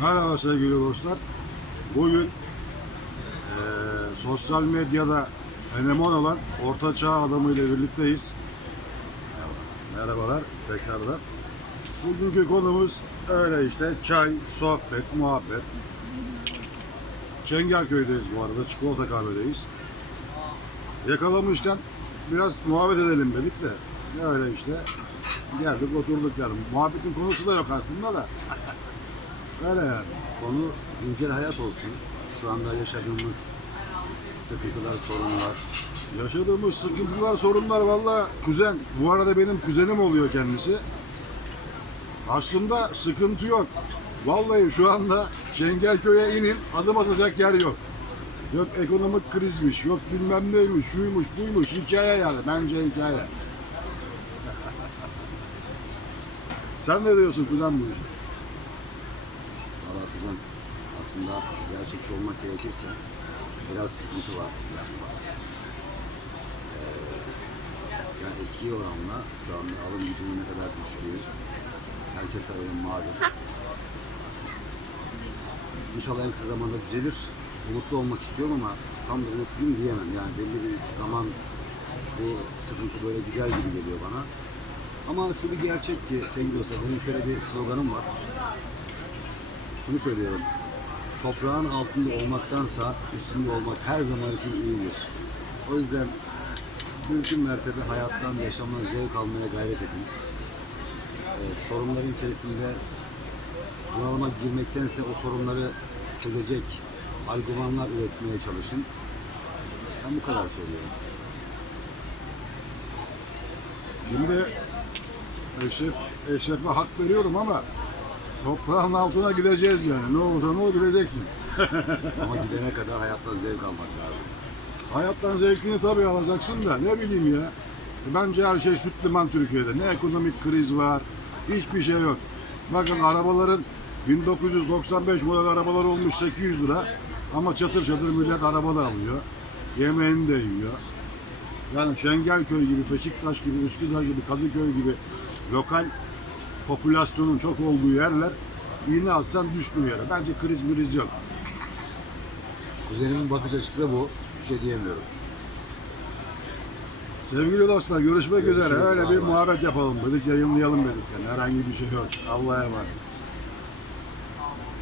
Merhaba sevgili dostlar. Bugün eee, sosyal medyada fenomen olan Orta Çağ adamı ile birlikteyiz. Merhabalar tekrardan. Bugünkü konumuz öyle işte çay, sohbet, muhabbet. Çengelköy'deyiz bu arada. Çikolata kahvedeyiz. Yakalamışken biraz muhabbet edelim dedik de öyle işte geldik oturduk yani. Muhabbetin konusu da yok aslında da. Öyle yani. Konu güncel hayat olsun. Şu anda yaşadığımız sıkıntılar, sorunlar. Yaşadığımız sıkıntılar, sorunlar valla kuzen. Bu arada benim kuzenim oluyor kendisi. Aslında sıkıntı yok. Vallahi şu anda Çengelköy'e inin adım atacak yer yok. Yok ekonomik krizmiş, yok bilmem neymiş, şuymuş, buymuş. Hikaye yani. Bence hikaye. Sen ne diyorsun kuzen bu işe? Kızım aslında gerçekçi olmak gerekirse biraz sıkıntı var. Yani, Ee, yani eski oranla şu anda alım gücünün ne kadar düştüğü herkes ayırın malum. İnşallah en kısa zamanda düzelir. Umutlu olmak istiyorum ama tam da umutluyum diyemem. Yani belli bir zaman bu sıkıntı böyle gider gibi geliyor bana. Ama şu bir gerçek ki sevgili dostlar benim şöyle bir sloganım var. Şunu söylüyorum. Toprağın altında olmaktansa üstünde olmak her zaman için iyidir. O yüzden mümkün mertebe hayattan, yaşamdan zevk almaya gayret edin. Ee, sorunların içerisinde bunalıma girmektense o sorunları çözecek argümanlar üretmeye çalışın. Ben bu kadar söylüyorum. Şimdi Eşref, Eşref'e hak veriyorum ama toprağın altına gideceğiz yani. Ne olursa ne olur gideceksin. Ama gidene kadar hayattan zevk almak lazım. Hayattan zevkini tabii alacaksın da ne bileyim ya. Bence her şey süt liman Türkiye'de. Ne ekonomik kriz var, hiçbir şey yok. Bakın arabaların 1995 model arabalar olmuş 800 lira. Ama çatır çatır millet araba da alıyor. Yemeğini de yiyor. Yani Şengelköy gibi, Beşiktaş gibi, Üsküdar gibi, Kadıköy gibi lokal popülasyonun çok olduğu yerler iğne alttan düşmüyor yere. Bence kriz miriz yok. Kuzenimin bakış açısı da bu. Bir şey diyemiyorum. Sevgili dostlar görüşmek Görüşürüz, üzere. Öyle bir muhabbet yapalım dedik, yayınlayalım dedik. Yani herhangi bir şey yok. Allah'a emanet.